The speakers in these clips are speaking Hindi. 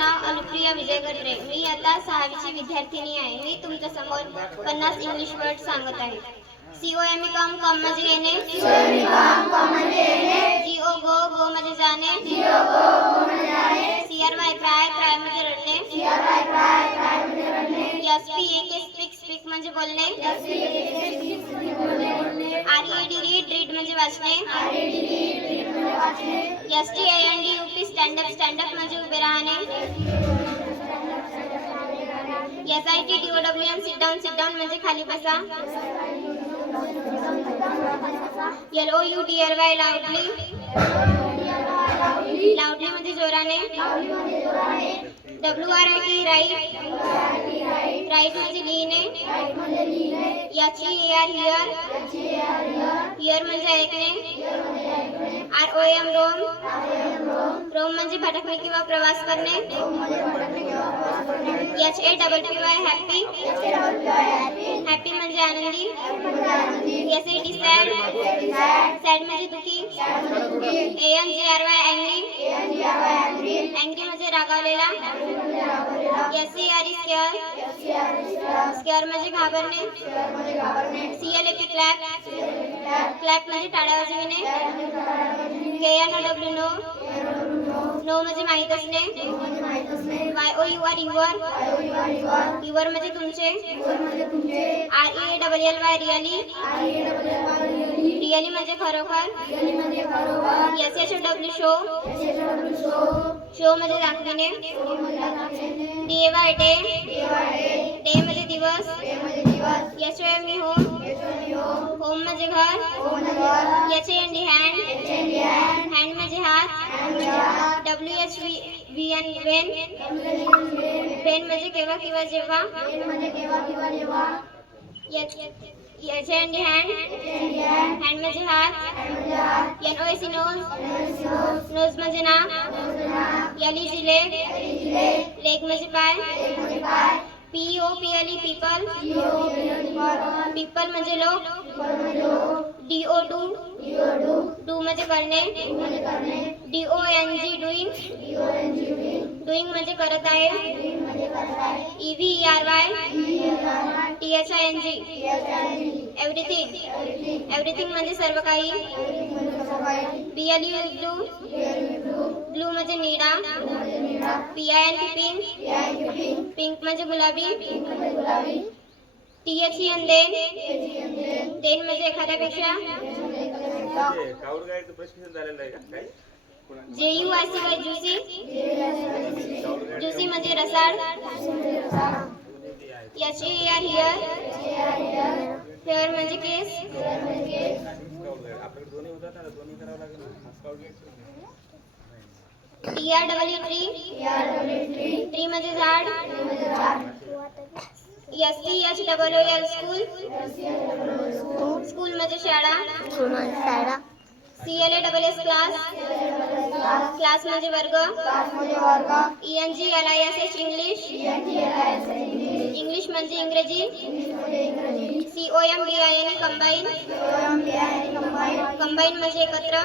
नाव अनुप्रिया विजय गटरे मी आता सहावीची विद्यार्थिनी आहे. मी तुमच्या समोर पन्नास इंग्लिश वर्ड सांगत आहे. सी ओ एम कम कम म्हणजे येणे. जी ओ गो गो म्हणजे जाणे. C R Y cry cry म्हणजे रडणे. एस पी ए के स्पीक स्पीक म्हणजे बोलणे. R E D read read म्हणजे वाचणे. S T I N D U P stand up stand up म्हणजे उभे राहणे S I T D O W N sit down sit down म्हणजे खाली बसा O U D R Y loudly loudly म्हणजे जोराने W R I T write write म्हणजे लिहिणे याची ए आर हिअर हिअर म्हणजे ऐकणे आर ओ एम रोम रोम म्हणजे भटकणे किंवा प्रवास करणे. H A double P Y happy happy म्हणजे Anandi. S A D sad sad म्हणजे दुखी. A M G R Y angry angry म्हणजे रागावलेला. S C R E scare scare म्हणजे घाबरणे C L A P clap clap म्हणजे टाळ्या वाजविणे के एन डब्ल्यू नो नो म्हणजे माहीत असणे? Y O U R your your म्हणजे तुमचे? R E double L Y really really म्हणजे खरोखर? S H W show show म्हणजे दाखविणे. D A Y day day म्हणजे दिवस. S O M E home. म्हणजे घर। H N D hand hand म्हणजे हात। W H V N when. When म्हणजे केव्हा किंवा जेव्हा। H N D hand hand म्हणजे हात। N O S nose nose म्हणजे नाक। एल ई जी लेग म्हणजे पाय। P O P L E people people म्हणजे लोक डी ओ डू डू म्हणजे करणे D O N G doing doing म्हणजे करत आहे। E V R Y. T H I N G. Everything. Everything म्हणजे सर्व काही। B L U blue. Blue म्हणजे निळा। P I N pink. Pink म्हणजे गुलाबी। T H N then. Then म्हणजे एखाद्यापेक्षा काऊड गायचं प्रशिक्षण झालेलं आहे का? काही? जे U I C Y juicy juicy म्हणजे रसाळ. H A R hear. Hair म्हणजे केस. स्काउट गाईड आपल्याकडे दोन्ही होतात ना दोन्ही करावं लागेल ना. Scout guide T R double tree tree म्हणजे झाड. S double O L school school म्हणजे शाळा C L A double S class class म्हणजे वर्ग E N G L I S H English English म्हणजे इंग्रजी? C O M B I N combine combine म्हणजे एकत्र?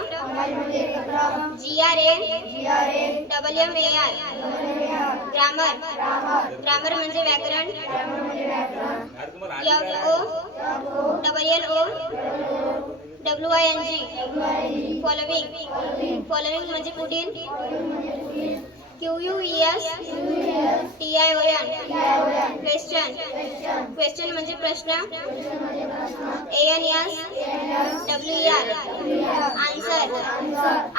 G R A double M A R grammar grammar म्हणजे व्याकरण? Double L O W I N G following following म्हणजे पुढील? Q U S T I O N question म्हणजे प्रश्न. A N S W R answer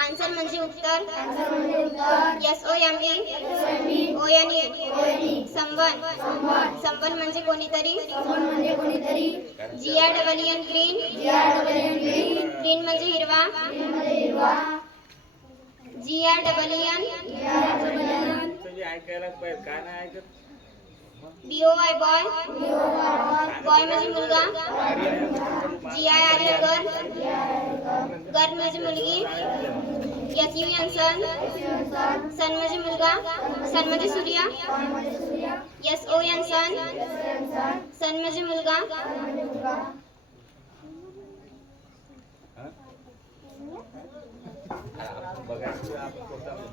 answer म्हणजे उत्तर. S O M E O N E someone someone म्हणजे कोणीतरी. G R double N green green म्हणजे हिरवा. जी आर डबल एन ऐकायला पाहिजे. काय नाही ऐकत? B O I boy boy म्हणजे मुलगा G I R L girl girl म्हणजे मुलगी S U N son son म्हणजे मुलगा सन म्हणजे सूर्य S O N son son म्हणजे मुलगा स्वतः